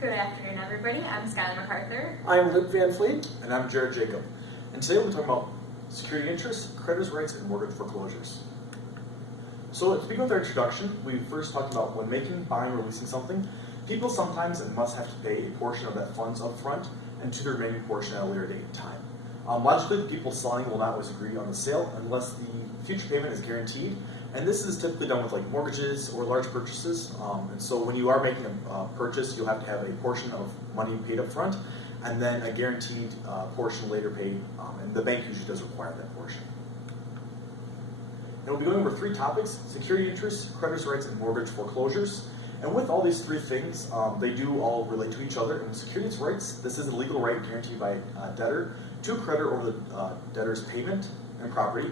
Good afternoon, everybody. I'm Skylar MacArthur. I'm Luke Van Fleet. And I'm Jared Jacob. And today we're talking about security interests, creditors' rights, and mortgage foreclosures. So to begin with our introduction, we first talked about when making, buying, or leasing something, people sometimes and must have to pay a portion of that funds up front and to the remaining portion at a later date in time. Logically, the people selling will not always agree on the sale unless the future payment is guaranteed. And this is typically done with like mortgages or large purchases. And so when you are making a purchase, you'll have to have a portion of money paid up front and then a guaranteed portion later paid. And the bank usually does require that portion. And we'll be going over three topics: security interests, creditors' rights, and mortgage foreclosures. And with all these three things, they do all relate to each other. And securities rights, this is a legal right guaranteed by a debtor to a creditor over the debtor's payment and property.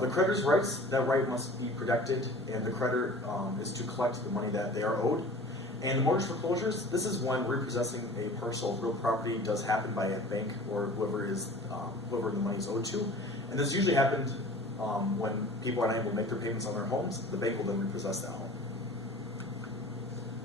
The creditor's rights, that right must be protected, and the creditor is to collect the money that they are owed. And the mortgage foreclosures, this is when repossessing a parcel of real property does happen by a bank or whoever the money is owed to. And this usually happened when people are unable to make their payments on their homes. The bank will then repossess that home.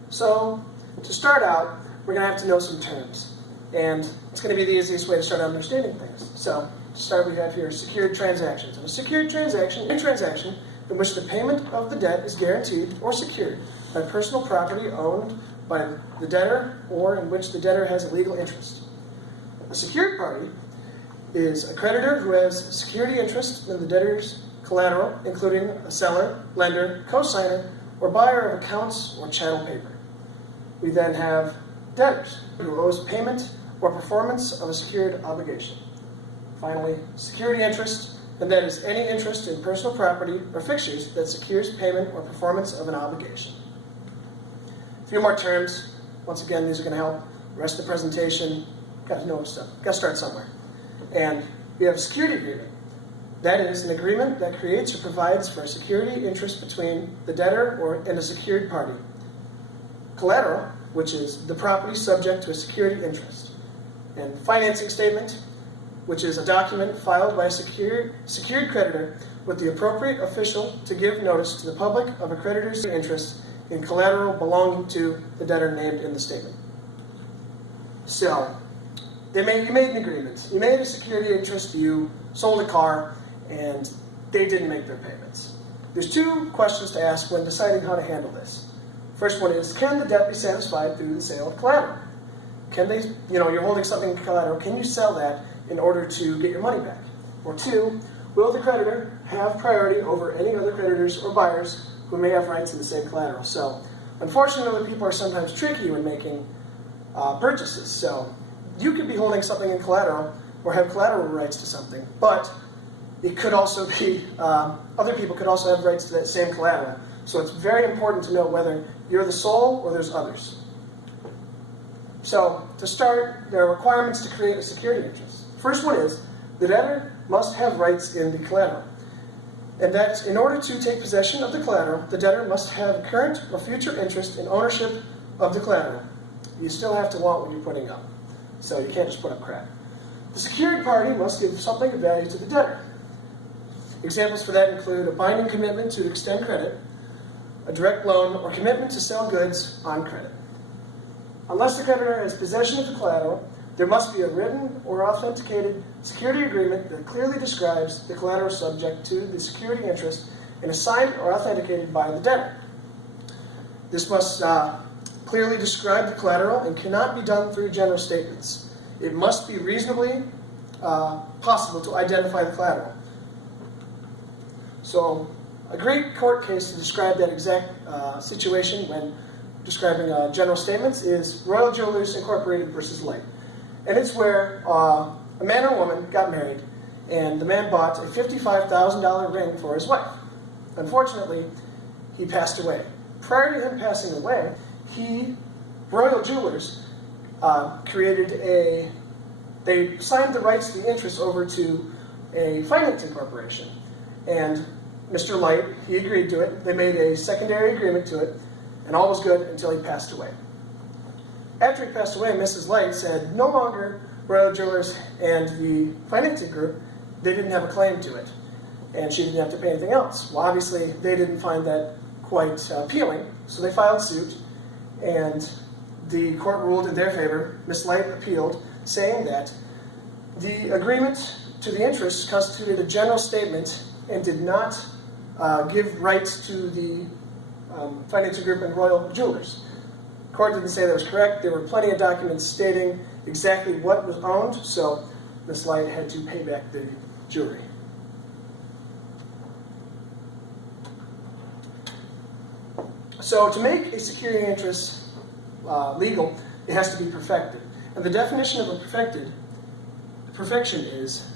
So, to start out, we're going to have to know some terms. And it's going to be the easiest way to start understanding things. So, to start, we have here secured transactions. And a secured transaction is a transaction in which the payment of the debt is guaranteed or secured by personal property owned by the debtor or in which the debtor has a legal interest. A secured party is a creditor who has security interest in the debtor's collateral, including a seller, lender, cosigner, or buyer of accounts or chattel paper. We then have debtors who owes payment or performance of a secured obligation. Finally, security interest, and that is any interest in personal property or fixtures that secures payment or performance of an obligation. A few more terms. Once again, these are going to help the rest of the presentation. Got to know stuff. Got to start somewhere. And we have a security agreement. That is an agreement that creates or provides for a security interest between the debtor and a secured party. Collateral, which is the property subject to a security interest. And financing statement, which is a document filed by a secured creditor with the appropriate official to give notice to the public of a creditor's interest in collateral belonging to the debtor named in the statement. So, you made an agreement. You made a security interest, you sold a car, and they didn't make their payments. There's two questions to ask when deciding how to handle this. First one is, can the debt be satisfied through the sale of collateral? Can they, you're holding something in collateral, can you sell that in order to get your money back? Or two, will the creditor have priority over any other creditors or buyers who may have rights in the same collateral? So, unfortunately, people are sometimes tricky when making purchases. So, you could be holding something in collateral or have collateral rights to something, but it could also be, other people could also have rights to that same collateral. So it's very important to know whether you're the sole or there's others. So, to start, there are requirements to create a security interest. First one is, the debtor must have rights in the collateral. And that in order to take possession of the collateral, the debtor must have current or future interest in ownership of the collateral. You still have to want what you're putting up. So you can't just put up crap. The secured party must give something of value to the debtor. Examples for that include a binding commitment to extend credit, a direct loan, or commitment to sell goods on credit. Unless the creditor has possession of the collateral, there must be a written or authenticated security agreement that clearly describes the collateral subject to the security interest and is signed or authenticated by the debtor. This must clearly describe the collateral and cannot be done through general statements. It must be reasonably possible to identify the collateral. So, a great court case to describe that exact situation when describing general statements is Royal Jewelers Incorporated versus Light. And it's where a man and a woman got married, and the man bought a $55,000 ring for his wife. Unfortunately, he passed away. Prior to him passing away, Royal Jewelers, they signed the rights to the interest over to a financing corporation. And Mr. Light, he agreed to it. They made a secondary agreement to it, and all was good until he passed away. After he passed away, Mrs. Light said no longer Royal Jewelers and the financing group, they didn't have a claim to it, and she didn't have to pay anything else. Well, obviously, they didn't find that quite appealing, so they filed suit, and the court ruled in their favor. Ms. Light appealed, saying that the agreement to the interest constituted a general statement and did not give rights to the financing group and Royal Jewelers. The court didn't say that was correct. There were plenty of documents stating exactly what was owned, so Ms. Light had to pay back the jewelry. So to make a security interest legal, it has to be perfected. And the definition of a perfection is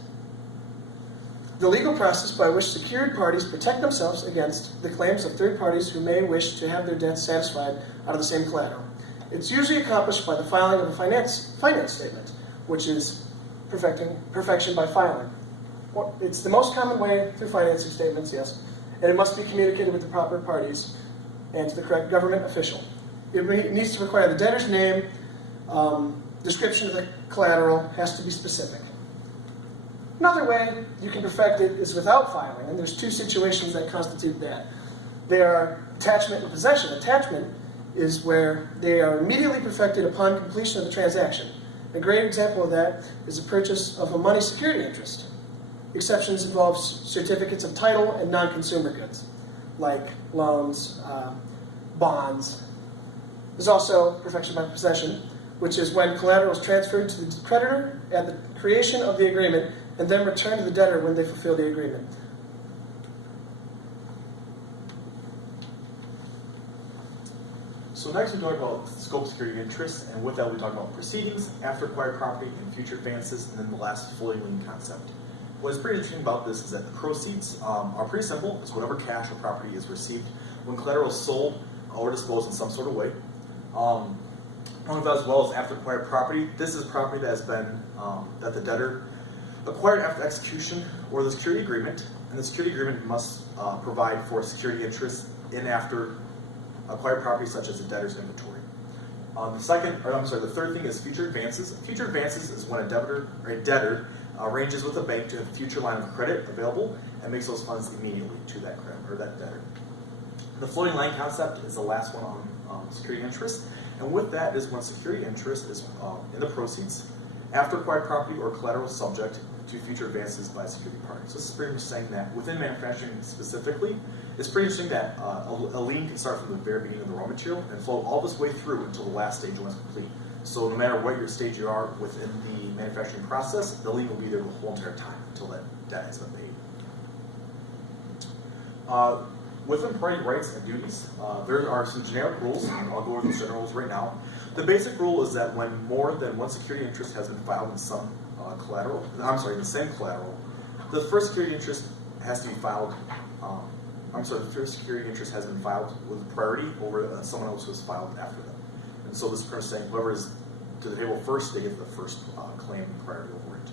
the legal process by which secured parties protect themselves against the claims of third parties who may wish to have their debts satisfied out of the same collateral. It's usually accomplished by the filing of a finance statement, which is perfection by filing. It's the most common way through financing statements, yes, and it must be communicated with the proper parties and to the correct government official. It needs to require the debtor's name, description of the collateral, has to be specific. Another way you can perfect it is without filing, and there's two situations that constitute that. They are attachment and possession. Attachment is where they are immediately perfected upon completion of the transaction. A great example of that is the purchase of a money security interest. Exceptions involve certificates of title and non-consumer goods, like loans, bonds. There's also perfection by possession, which is when collateral is transferred to the creditor at the creation of the agreement and then returned to the debtor when they fulfill the agreement. So next we talk about scope security interest, and with that we talk about proceedings, after acquired property, and future advances, and then the last fully lien concept. What's pretty interesting about this is that the proceeds are pretty simple. It's whatever cash or property is received when collateral is sold or disposed in some sort of way. Along with that, as well as after acquired property, this is property that has been, that the debtor acquired after execution or the security agreement, and the security agreement must provide for security interest in after acquired property such as the debtor's inventory. The third thing is future advances. Future advances is when a debtor arranges with a bank to have a future line of credit available and makes those funds immediately to that creditor or that debtor. The floating line concept is the last one on security interest, and with that is when security interest is in the proceeds after acquired property or collateral subject to future advances by a security party. So this is pretty much saying that within manufacturing specifically, it's pretty interesting that a lien can start from the very beginning of the raw material and flow all this way through until the last stage when it's complete. So no matter what your stage you are within the manufacturing process, the lien will be there the whole entire time until that debt has been paid. Within party rights and duties, there are some generic rules. I'll go over those general rules right now. The basic rule is that when more than one security interest has been filed in some the same collateral, the first security interest has to be filed. The first security interest has been filed with priority over someone else who has filed after them. And so this is saying whoever is to the table first, they get the first claim priority over it.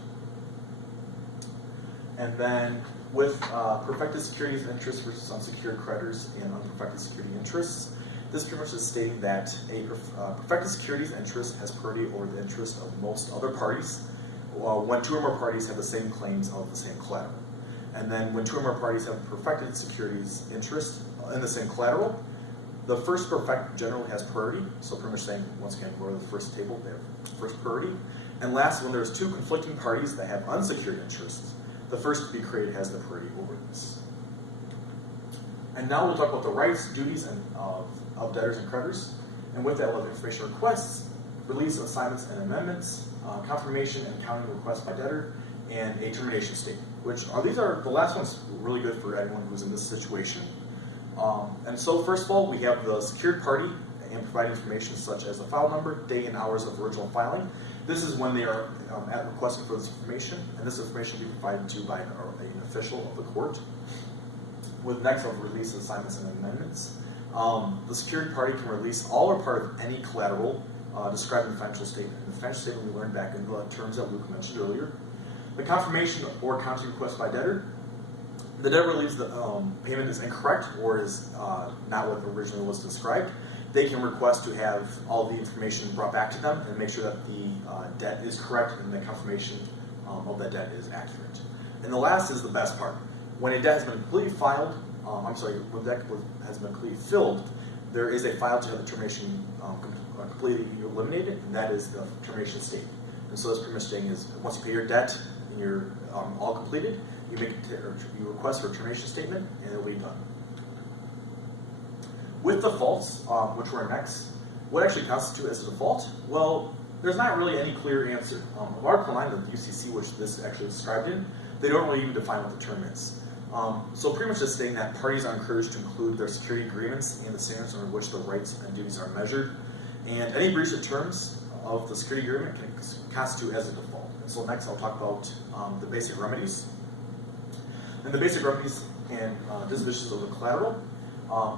And then with perfected securities interests versus unsecured creditors and unperfected security interests, this pretty much is stating that a perfected securities interest has priority over the interest of most other parties when two or more parties have the same claims of the same collateral. And then when two or more parties have perfected securities interest in the same collateral, the first perfect generally has priority. So pretty much saying, once again, go to the first table, they have first priority. And last, when there's two conflicting parties that have unsecured interests, the first to be created has the priority over this. And now we'll talk about the rights, duties, and of debtors and creditors. And with that, we'll have information requests, release assignments and amendments, confirmation and counting requests by debtor, and a termination statement. The last one's really good for anyone who's in this situation. And so first of all, we have the secured party and provide information such as the file number, date, and hours of original filing. This is when they are requesting for this information, and this information will be provided to by an official of the court. With next, of release assignments and amendments. The secured party can release all or part of any collateral described in the financial statement. In the financial statement, we learned back in the terms that Luke mentioned earlier. The confirmation or counting request by debtor. The debtor believes the payment is incorrect or is not what originally was described. They can request to have all the information brought back to them and make sure that the debt is correct and the confirmation of that debt is accurate. And the last is the best part. When a debt has been completely filed, when debt has been completely filled, there is a file to have the termination completely eliminated, and that is the termination statement. And so this pretty much saying is, once you pay your debt and you're all completed, you you request for a termination statement, and it'll be done. With defaults, which we're next, what actually constitutes as a default? Well, there's not really any clear answer. Article 9 of the UCC, which this actually described in, they don't really even define what the term is. So pretty much just saying that parties are encouraged to include their security agreements and the standards under which the rights and duties are measured. And any breach of terms of the security agreement can constitute as a default. And so next I'll talk about the basic remedies. And the basic remedies and dispositions of the collateral.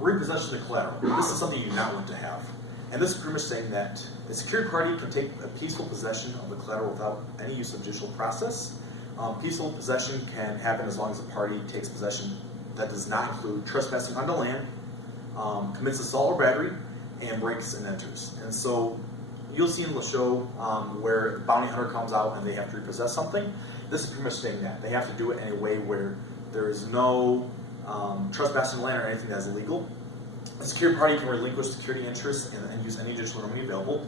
Repossession of the collateral. This is something you do not want to have. And this is pretty much saying that a secured party can take a peaceful possession of the collateral without any use of judicial process. Peaceful possession can happen as long as the party takes possession that does not include trespassing on the land, commits assault or battery, and breaks and enters. And so you'll see in the show where the bounty hunter comes out and they have to repossess something. This is pretty much saying that. They have to do it in a way where there is no trespassing on land or anything that is illegal. A secured party can relinquish security interests and use any judicial remedy available.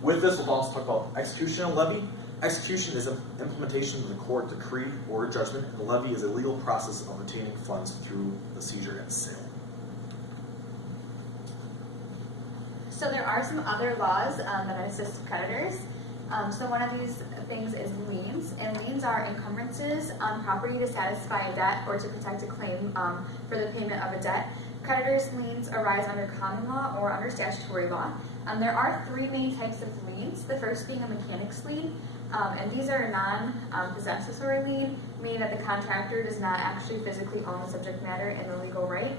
With this, we'll also talk about execution and levy. Execution is implementation of the court decree or judgment, and the levy is a legal process of obtaining funds through the seizure and sale. So there are some other laws that assist creditors. So one of these things is liens, and liens are encumbrances on property to satisfy a debt or to protect a claim for the payment of a debt. Creditors' liens arise under common law or under statutory law. There are three main types of liens, the first being a mechanic's lien, and these are a non-possessory lien, meaning that the contractor does not actually physically own the subject matter and the legal right.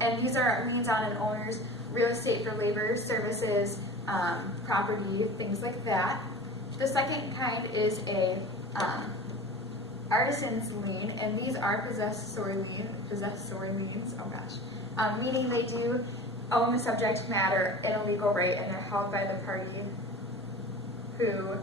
And these are liens on an owner's real estate for labor, services, property, things like that. The second kind is a artisan's lien, and these are possessory liens, oh gosh, meaning they do own the subject matter and a legal right, and they're held by the party who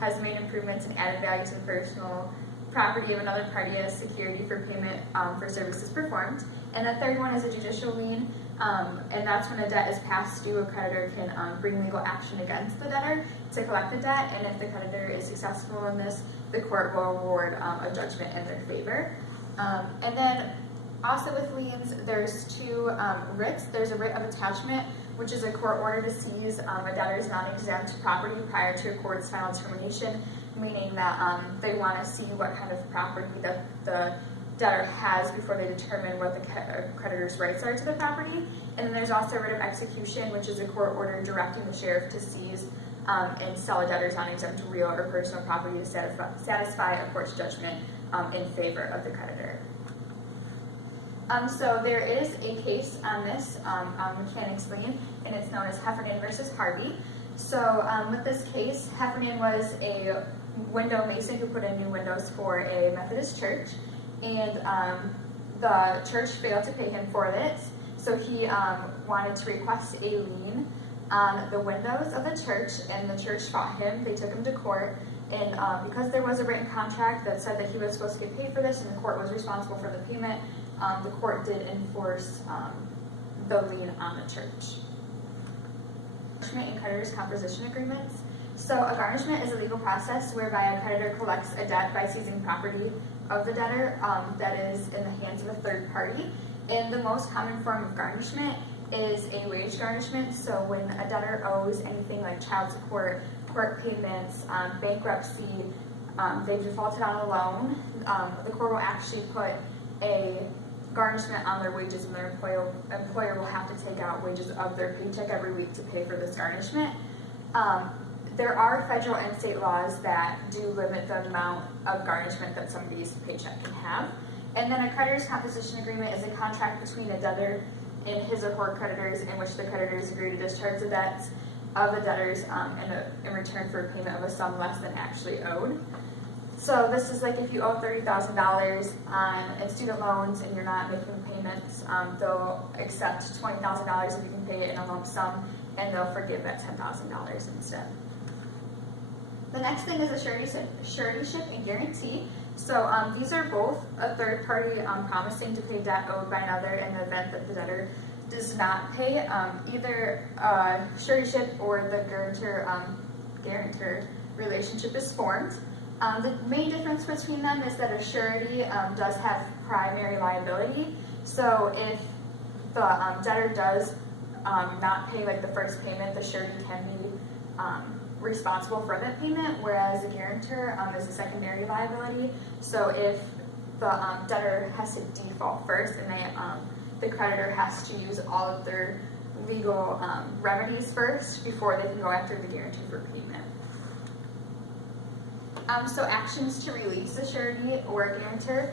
has made improvements and added value to the personal property of another party as security for payment for services performed. And the third one is a judicial lien, and that's when a debt is past due, a creditor can bring legal action against the debtor to collect the debt, and if the creditor is successful in this, the court will award a judgment in their favor. And then also with liens, there's two writs. There's a writ of attachment, which is a court order to seize a debtor's non-exempt property prior to a court's final termination, meaning that they want to see what kind of property that the debtor has before they determine what the creditor's rights are to the property. And then there's also a writ of execution, which is a court order directing the sheriff to seize and sell a debtor's non-exempt real or personal property to satisfy a court's judgment in favor of the creditor. So there is a case on this mechanic's lien, and it's known as Heffernan versus Harvey. So with this case, Heffernan was a window mason who put in new windows for a Methodist church, and the church failed to pay him for this, so he wanted to request a lien on the windows of the church, and the church fought him. They took him to court, and because there was a written contract that said that he was supposed to get paid for this and the court was responsible for the payment, the court did enforce the lien on the church. Garnishment and creditors' composition agreements. So a garnishment is a legal process whereby a creditor collects a debt by seizing property of the debtor that is in the hands of a third party. And the most common form of garnishment is a wage garnishment. So when a debtor owes anything like child support, court payments, bankruptcy, they've defaulted on a loan, the court will actually put a garnishment on their wages, and their employer will have to take out wages of their paycheck every week to pay for this garnishment. There are federal and state laws that do limit the amount of garnishment that somebody's paycheck can have. And then a creditor's composition agreement is a contract between a debtor and his or her creditors in which the creditors agree to discharge the debts of the debtors in return for payment of a sum less than actually owed. So this is like if you owe $30,000 in student loans and you're not making payments, they'll accept $20,000 if you can pay it in a lump sum, and they'll forgive that $10,000 instead. The next thing is a suretyship and guarantee. So these are both a third party promising to pay debt owed by another in the event that that the debtor does not pay, either suretyship or the guarantor relationship is formed. The main difference between them is that a surety does have primary liability. So if the debtor does not pay like the first payment, the surety can be responsible for that payment, whereas a guarantor is a secondary liability. So if the debtor has to default first and the creditor has to use all of their legal remedies first before they can go after the guarantee for payment. So actions to release a surety or a guarantor,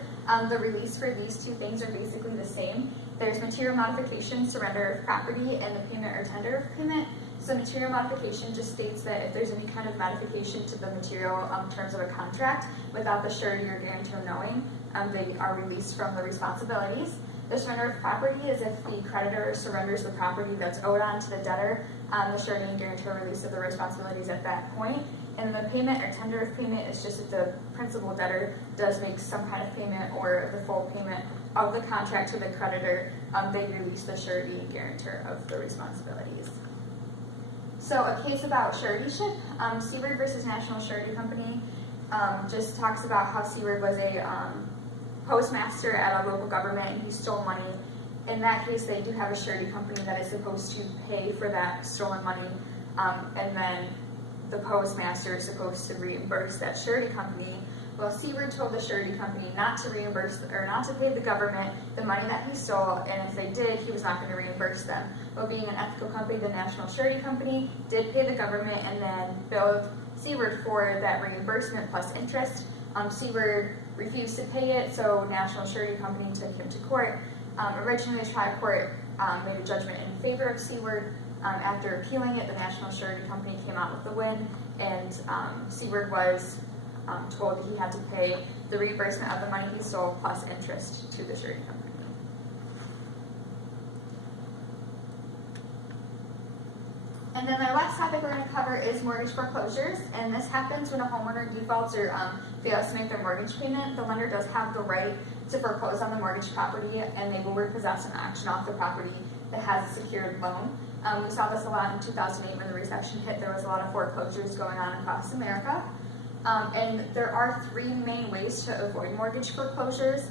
the release for these two things are basically the same. There's material modification, surrender of property, and the payment or tender of payment. So material modification just states that if there's any kind of modification to the material terms of a contract without the surety or guarantor knowing, they are released from the responsibilities. The surrender of property is if the creditor surrenders the property that's owed on to the debtor, the surety and guarantor release of the responsibilities at that point. And the payment or tender of payment is just if the principal debtor does make some kind of payment or the full payment of the contract to the creditor, they release the surety and guarantor of the responsibilities. So a case about suretyship, Seaward versus National Surety Company just talks about how Seaward was a postmaster at a local government and he stole money. In that case, they do have a surety company that is supposed to pay for that stolen money, and then the postmaster is supposed to reimburse that surety company. Well, Seaward told the surety company not to reimburse or not to pay the government the money that he stole, and if they did, he was not going to reimburse them. But being an ethical company, the National Surety Company did pay the government and then billed Seaward for that reimbursement plus interest. Seaward refused to pay it, so National Surety Company took him to court. Originally, the trial court made a judgment in favor of Seaward. After appealing it, the National Surety Company came out with the win, and Seaward was told that he had to pay the reimbursement of the money he stole plus interest to the surety company. And then the last topic we're going to cover is mortgage foreclosures, and this happens when a homeowner defaults or fails to make their mortgage payment. The lender does have the right to foreclose on the mortgage property, and they will repossess and auction off the property that has a secured loan. We saw this a lot in 2008 when the recession hit. There was a lot of foreclosures going on across America. And there are three main ways to avoid mortgage foreclosures.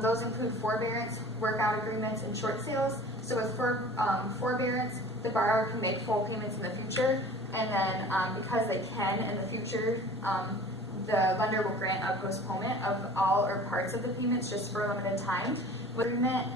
Those include forbearance, workout agreements, and short sales. So with forbearance, the borrower can make full payments in the future, and then because they can in the future, the lender will grant a postponement of all or parts of the payments just for a limited time. With agreement,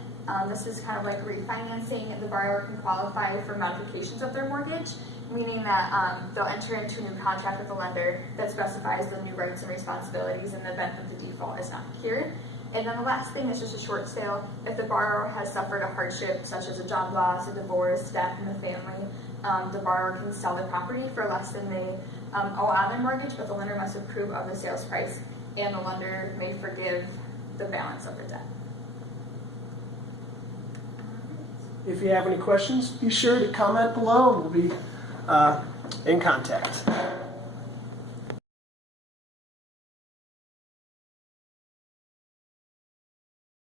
this is kind of like refinancing. The borrower can qualify for modifications of their mortgage, meaning that they'll enter into a new contract with the lender that specifies the new rights and responsibilities in the event that the default is not cured. And then the last thing is just a short sale. If the borrower has suffered a hardship such as a job loss, a divorce, death in the family, the borrower can sell the property for less than they owe on their mortgage, but the lender must approve of the sales price, and the lender may forgive the balance of the debt. If you have any questions, be sure to comment below and we'll be in contact.